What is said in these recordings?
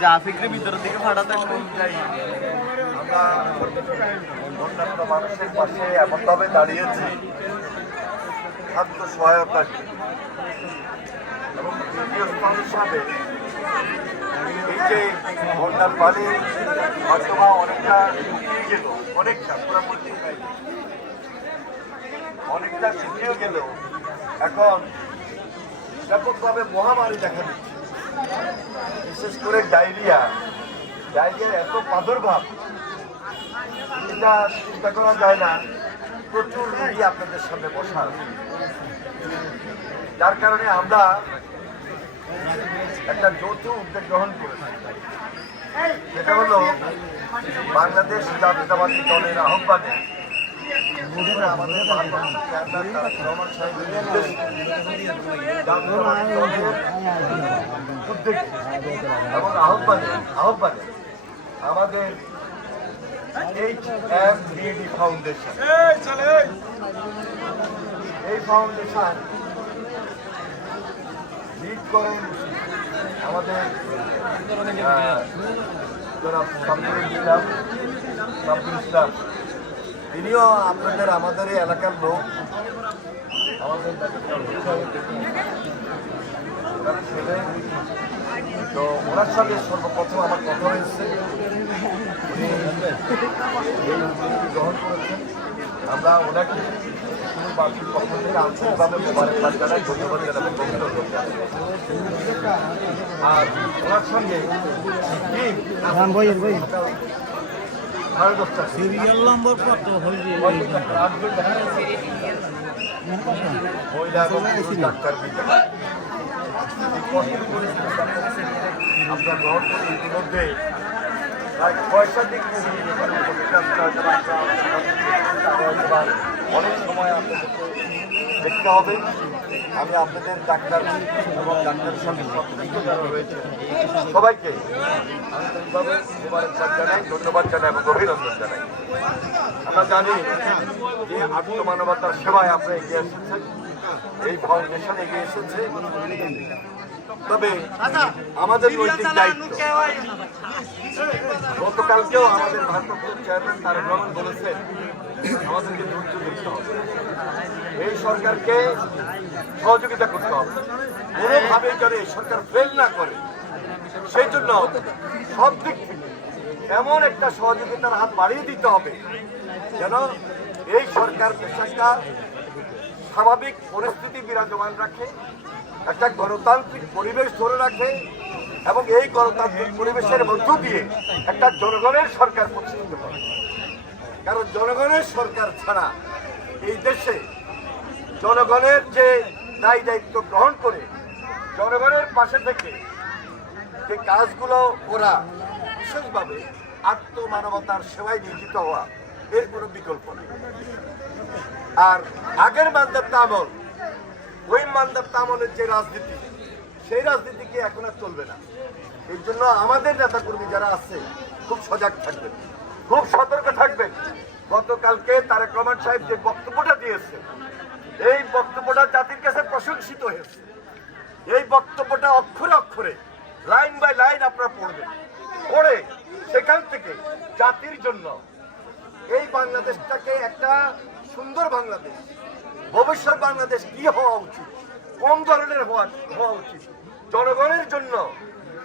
যে আফিকরে ভিতরের দিকে ফাটাতে আমরা অন্যান্য মানুষের পাশে এমনভাবে দাঁড়িয়েছি খাদ্য সহায়তা এবং দ্বিতীয় স্তর হিসাবে এই যে বন্যার পানি হয়তো অনেকটা শুকিয়ে গেল, অনেকটা পুরোপুরি অনেকটা শুকিয়ে গেল, এখন ব্যাপকভাবে মহামারী দেখা দিচ্ছে। বিশেষ করে ডায়রিয়ার এত প্রাদুর্ভাব, এটা চিন্তা করা যায় না। প্রচুর রোগী আপনাদের সামনে বসা আছে, যার কারণে আমরা একটা যৌথ উদ্যোগ গ্রহণ করেছি। সেটা হলো বাংলাদেশ জাতীয়তাবাদী দলের আহ্বানে আমাদের রহমান সাহেবের নির্দেশে উদ্যোগে এবং আহ্বানে আমাদের HMBD ফাউন্ডেশন, এই ফাউন্ডেশন লিড করেন আমাদের সাব্বির ইসলাম। তিনিও আপনাদের আমাদের এই এলাকার লোক, আমাদের ছেলে। তো ওনার সাথে সর্বপ্রথম আমার কথা হয়েছে, গ্রহণ করেছেন। আমরা ওনাকে বাকি পক্ষ থেকে আন্তরিকভাবে মোবারকবাদ জানাই, ধন্যবাদ জানাবেন, অভিনন্দন জানাই। আর ওনার সঙ্গে সিরিয়াল নম্বর কত হয়েছে? আমরা গ্রহণ করি। ইতিমধ্যে প্রায় 65 অনেক সময় আপনাদেরকে দেখতে হবে। আমি আপনাদের ডাক্তার এবং ডাক্তারের সঙ্গে সম্পৃক্ত যারা রয়েছে সবাইকে আন্তরিকভাবে মোবারকবাদ জানাই, ধন্যবাদ জানাই এবং অভিনন্দন জানাই। আমরা জানি যে আত্মমানবতার সেবায় আপনারা এগিয়ে এসেছেন, এই ফাউন্ডেশন এগিয়ে এসেছে। তবে আমাদের নৈতিক দায়িত্ব, গতকালকেও আমাদের ভারপ্রাপ্ত চেয়ারম্যান তারেক রহমান বলেছেন আমাদেরকে ধৈর্য ধরতে হবে, এই সরকারকে সহযোগিতা করতে হবে, কোনোভাবে যেন এই সরকার ফেল না করে। সেই জন্য সব দিক থেকে এমন একটা সহযোগিতার হাত বাড়িয়ে দিতে হবে যেন এই সরকার একটা স্বাভাবিক পরিস্থিতি বিরাজমান রাখে, একটা গণতান্ত্রিক পরিবেশ ধরে রাখে এবং এই গণতান্ত্রিক পরিবেশের মধ্য দিয়ে একটা জনগণের সরকার প্রতিষ্ঠিত করে। কারণ জনগণের সরকার ছাড়া এই দেশে জনগণের যে দায় দায়িত্ব গ্রহণ করে জনগণের পাশে থেকে যে কাজগুলো ওরা বিশেষভাবে আত্মমানবতার সেবায় নিয়োজিত হওয়া, এর কোনো বিকল্প নেই। আর আগের মানদাপ্তা আমল, ওই মানদাপ্তা আমলের যে রাজনীতি, সেই রাজনীতিকে এখন আর চলবে না। এই জন্য আমাদের নেতাকর্মী যারা আছে খুব সজাগ থাকবেন, খুব সতর্ক থাকবেন। গতকালকে তারেক রহমান সাহেব যে বক্তব্যটা দিয়েছে, এই বক্তব্যটা জাতির কাছে প্রশংসিত হয়েছে। এই বক্তব্যটা অক্ষরে অক্ষরে, লাইন বাই লাইন আপনারা পড়বেন, পড়ে সেখান থেকে জাতির জন্য এই বাংলাদেশটাকে একটা সুন্দর বাংলাদেশ, ভবিষ্যৎ বাংলাদেশ কি হওয়া উচিত, কোন ধরনের হওয়া উচিত, জনগণের জন্য,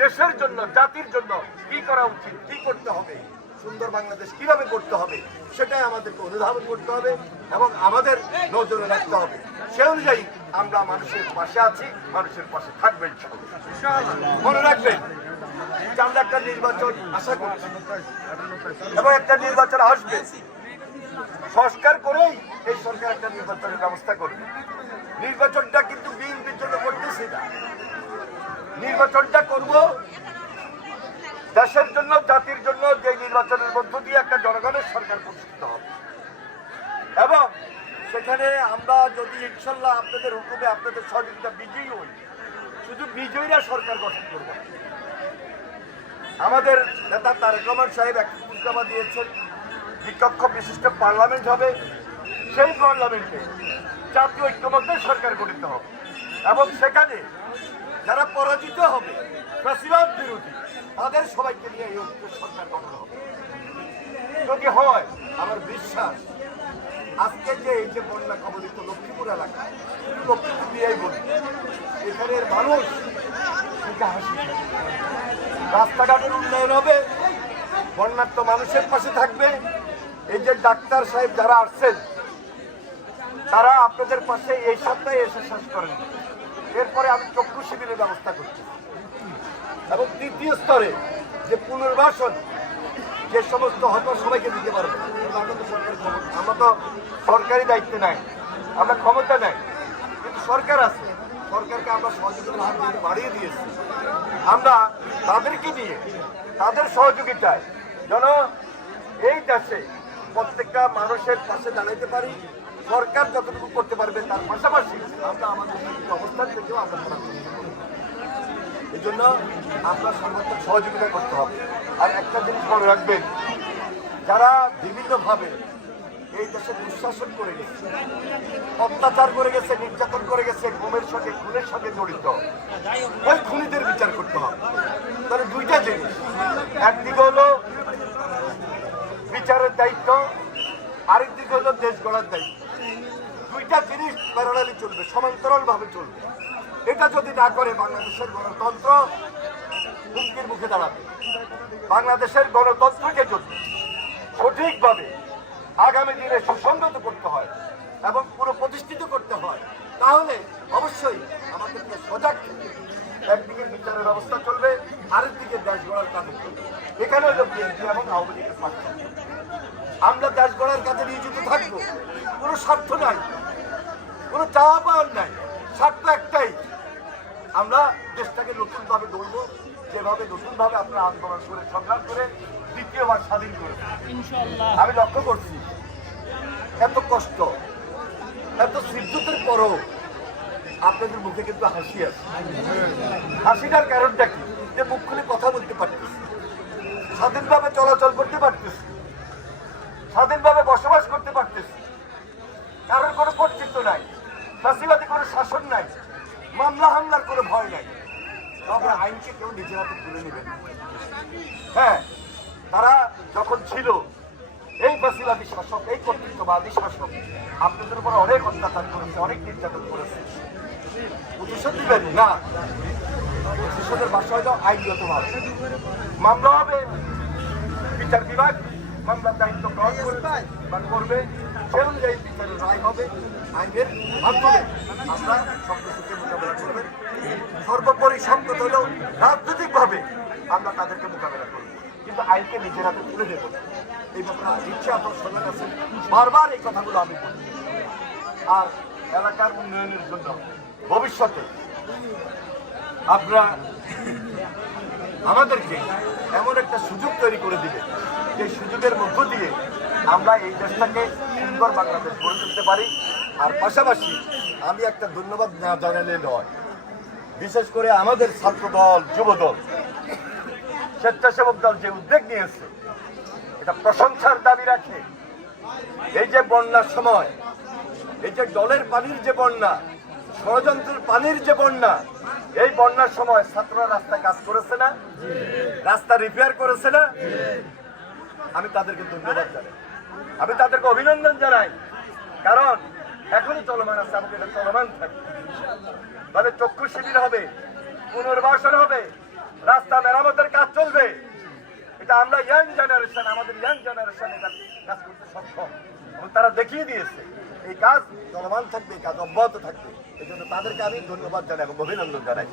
দেশের জন্য, জাতির জন্য কি করা উচিত, কি করতে হবে, সুন্দর বাংলাদেশ কিভাবে করতে হবে, সেটাই আমাদেরকে অনুধাবন করতে হবে এবং আমাদের নজরে রাখতে হবে। সে অনুযায়ী আমরা মানুষের পাশে আছি, মানুষের পাশে থাকবেন। মনে রাখবেন যে আমরা একটা নির্বাচন আশা করছি এবং একটা নির্বাচন আসবে, সংস্কার করেই এই সরকার একটা নির্বাচনের ব্যবস্থা করবে। নির্বাচনটা কিন্তু বিএনপির জন্য করতেছি না, নির্বাচনটা করব দেশের জন্য, জাতির জন্য, যে নির্বাচনের মধ্য দিয়ে একটা জনগণের সরকার প্রতিষ্ঠিত হবে। এবং সেখানে আমরা যদি ইনশাল্লাহ আপনাদের হুকুমে, আপনাদের সহযোগিতা বিজয়ী হই, শুধু বিজয়ীরা সরকার গঠন করব। আমাদের নেতা তারেক রহমান সাহেব এক প্রস্তাবনা দিয়েছেন, দ্বিকক্ষ বিশিষ্ট পার্লামেন্ট হবে, সেই পার্লামেন্টে জাতীয় ঐক্যমত্যের সরকার গঠিত হবে এবং সেখানে যারা পরাজিত হবে, ফ্যাসিবাদ বিরোধী তাদের সবাইকে নিয়ে এই ঐক্য সরকার গঠন হবে। যদি হয় আমার বিশ্বাস আজকে যে এই যে বন্যা কবলিত লক্ষ্মীপুর এলাকা, লক্ষ্মীপুর দিয়েই বলি, এখানের মানুষ মুখে হাসি থাকবে, রাস্তাঘাটের উন্নয়ন হবে, বন্যার্ত মানুষের পাশে থাকবে। এই যে ডাক্তার সাহেব যারা আসছেন তারা আপনাদের পাশে এই সপ্তাহে এসে শেষ করেন। এরপরে আমি চক্ষু শিবিরের ব্যবস্থা করছি এবং তৃতীয় স্তরে যে পুনর্বাসন, যে সমস্ত হয়তো সবাইকে দিতে পারবো, আমরা তো সরকারি দায়িত্বে নাই, আমরা ক্ষমতা নাই, কিন্তু সরকার আছে, সরকারকে আমরা সহযোগিতার হাত বাড়িয়ে দিয়েছি। আমরা তাদেরকে নিয়ে তাদের সহযোগিতায় যেন এই দেশে প্রত্যেকটা মানুষের পাশে দাঁড়াইতে পারি। সরকার যতটুকু করতে পারবে তার পাশাপাশি আমরা আমাদের অবস্থান থেকেও আমরা এই জন্য আপনার সর্বোচ্চ সহযোগিতা করতে হবে। আর একটা জিনিস মনে রাখবেন, যারা বিভিন্নভাবে এই দেশে দুঃশাসন করে গেছে, অত্যাচার করে গেছে, নির্যাতন করে গেছে, গুমের সঙ্গে খুনের সঙ্গে জড়িত, ওই খুনিদের বিচার করতে হবে। তাহলে দুইটা জিনিস, একদিকে হলো বিচারের দায়িত্ব, আরেকদিকে হলো দেশ গড়ার দায়িত্ব। দুইটা জিনিস প্যারালালি চলবে, সমান্তরাল ভাবে চলবে। এটা যদি না করে বাংলাদেশের গণতন্ত্র হুমকির মুখে দাঁড়াবে। বাংলাদেশের গণতন্ত্রকে যদি সঠিকভাবে আগামী দিনে সুসংগত করতে হয় এবং পুরো প্রতিষ্ঠিত করতে হয়, তাহলে অবশ্যই আমাদেরকে সজাগ থেকে একদিকে বিচারের ব্যবস্থা চলবে, আরেকদিকে দেশ গড়ার কাজে চলবে। এখানে হলো বিএনপি এবং আওয়ামী লীগের স্বার্থ। আমরা দেশ গড়ার কাজে নিয়োজিত থাকবো, কোনো স্বার্থ নাই, কোনো চাওয়া পাওয়ার নাই, স্বার্থ একটাই, আমরা দেশটাকে নতুনভাবে গড়বো, যেভাবে নতুনভাবে আপনারা আন্দোলন করে সংগ্রাম করে দ্বিতীয়বার স্বাধীন করে। আমি লক্ষ্য করছি এত কষ্ট, এত সিদ্ধতের পরও আপনাদের মুখে কিন্তু হাসি আছে। হাসিটার কারণটা কি? যে মুখ খুলে কথা বলতে পারতেছি, স্বাধীনভাবে চলাচল করতে পারতেছি, স্বাধীনভাবে বসবাস করতে পারতেছি, কারোর কোনো কর্তৃত্ব নাই, ফাঁসিবাদী কোনো শাসন নাই, মামলা হামলার কোনো ভয় নাই। তবে আইনকে কেউ নিজের হাতে তুলে নেবেন। হ্যাঁ, তারা যখন ছিল এই ফাঁসিবাদী শাসক, এই কর্তৃত্ববাদী শাসক আপনাদের উপর অনেক অত্যাচার করেছে, অনেক নির্যাতন করেছে, প্রতিশোধ দিবেন না। প্রতিশোধের বাসা হয়তো আইনগতভাবে মামলা হবে, বিচার বিভাগ মামলার দায়িত্ব গ্রহণ করবে, সে অনুযায়ী বিচারের রায় হবে, আইনের মাধ্যমে আমরা সবকিছুকে মোকাবেলা করবেন। সর্বোপরি সংকট হলেও রাজনৈতিকভাবে আমরা তাদেরকে মোকাবেলা করব, কিন্তু আইনকে নিজের হাতে তুলে নেব। এই ব্যাপারে ইচ্ছে আপনার সজাগ আছেন, বারবার এই কথাগুলো আমি বলি। আর এলাকার উন্নয়নের জন্য ভবিষ্যতে আপনারা আমাদেরকে এমন একটা সুযোগ তৈরি করে দিবেন, যে সুযোগের মধ্য দিয়ে আমরা এই দেশটাকে সুন্দর বাংলাদেশ গড়ে তুলতে পারি। আর পাশাপাশি আমি একটা ধন্যবাদ না জানালে নয়, বিশেষ করে আমাদের ছাত্র দল, যুব দল, স্বেচ্ছাসেবক দল যে উদ্যোগ নিয়েছে, এটা প্রশংসার দাবি রাখে। এই যে বন্যার সময়, এই যে জলের পানির যে বন্যা, ষড়যন্ত্রের পানির যে বন্যা, এই বন্যার সময় ছাত্ররা রাস্তায় কাজ করেছে না, রাস্তা রিপেয়ার করেছে না, আমি তাদেরকে ধন্যবাদ জানাই, আমি তাদেরকে অভিনন্দন জানাই। কারণ এখনো চলমান আছে, আমাকে এটা চলমান থাকে। তাদের চক্ষু শিবির হবে, পুনর্বাসন হবে, রাস্তা মেরামতের কাজ চলবে। এটা আমরা ইয়াং জেনারেশন, আমাদের ইয়াং জেনারেশন এটা কাজ করতে সক্ষম এবং তারা দেখিয়ে দিয়েছে। এই কাজ চলমান থাকবে, এই কাজ অব্যাহত থাকবে। এই জন্য তাদেরকে আমি ধন্যবাদ জানাই এবং অভিনন্দন জানাই।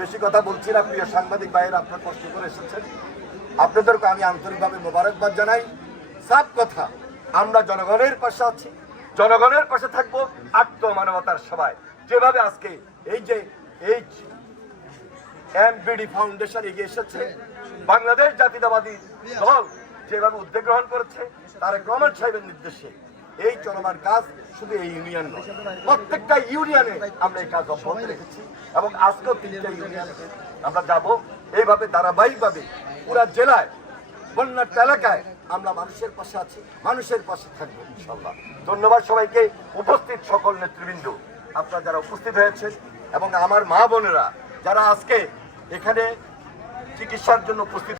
বেশি কথা বলছি না, প্রিয় সাংবাদিক ভাইয়েরা, আপনারা কষ্ট করে এসেছেন, আপনাদেরকে আমি আন্তরিকভাবে মোবারকবাদ জানাই। সাফ কথা, আমরা জনগণের পাশে আছি, জনগণের পাশে থাকবো, আত্মমানবতার সবাই। যেভাবে আজকে এই যে এমবিডি ফাউন্ডেশন এগিয়ে এসেছে, বাংলাদেশ জাতীয়তাবাদী দল যেভাবে উদ্যোগ গ্রহণ করেছে, তারেক রহমান সাহেবের নির্দেশে এই চলমান কাজ শুধু এই ইউনিয়ন নয়, প্রত্যেকটা ইউনিয়নে আমরা এই কাজ অব্যাহত রেখেছি এবং আজকেও 3টা ইউনিয়নে আমরা যাব। এইভাবে ধারাবাহিকভাবে পুরা জেলায়, বন্যার্ত এলাকায় আমরা মানুষের পাশে আছি, মানুষের পাশে থাকবো ইনশাআল্লাহ। ধন্যবাদ সবাইকে, উপস্থিত সকল নেতৃবৃন্দ, আপনারা যারা উপস্থিত হয়েছেন এবং আমার মা বোনেরা যারা আজকে এখানে চিকিৎসার জন্য উপস্থিত